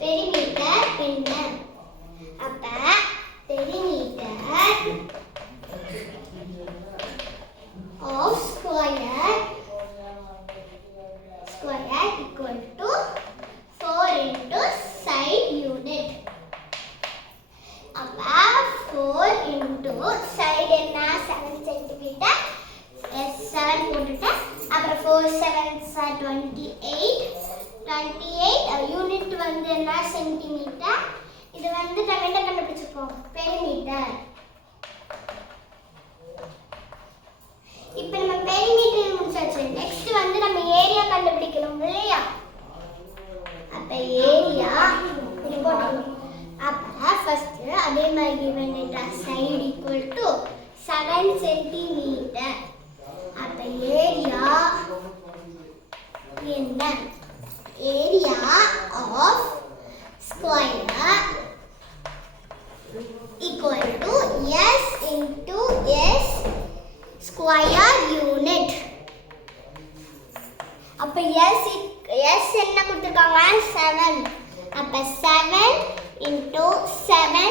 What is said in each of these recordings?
Perimeter என்ன? அப்ப perimeter of square equal to 4 into side unit. அப்ப 4 into side என்ன 7 cm. 7 போட்டுட்டு அப்புறம் 4 7s are 28 யூனிட் வந்து என்ன சென்டிமீட்டர். இது வந்து நம்ம என்ன கண்டுபிடிச்சிருக்கோம்? பெரிமீட்டர். இப்போ நம்ம பெரிமீட்டர் முடிச்சாச்சு. நெக்ஸ்ட் வந்து நம்ம ஏரியா கண்டுபிடிக்கணும் இல்லையா? அப்ப ஏரியா இது போடணும். அப்ப ஃபர்ஸ்ட் அதே மாதிரி given data side equal to 7 cm. அப்ப ஏரியா என்ன? Area of square equal to s into s square unit. அப்ப s என்ன கொடுத்திருக்காங்க? 7. அப்ப 7 into 7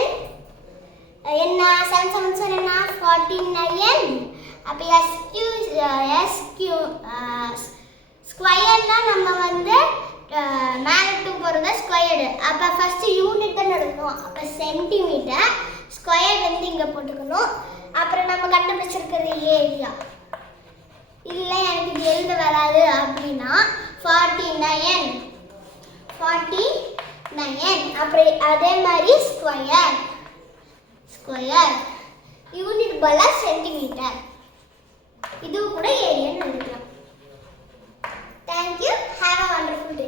என்ன 7 7 என்ன 49. அப்ப s ஸ்கொயர்னா நம்ம வந்து மேல டு போறது ஸ்கொயர்டு. அப்ப ஃபர்ஸ்ட் யூனிட் தான் எடுக்கணும். அப்ப சென்டிமீட்டர் ஸ்கொயர் வந்து இங்க போட்டுக்கணும். அப்புறம் நம்ம கண்டுபிடிச்சிருக்கிறது ஏரியா. இல்ல எனக்கு இது எழுத வராது அப்படின்னா 49 அப்புறம் அதே மாதிரி ஸ்கொயர் யூனிட் பல சென்டிமீட்டர். இது கூட ஏரியான்னு எழுதலாம். Thank you. Have a wonderful day.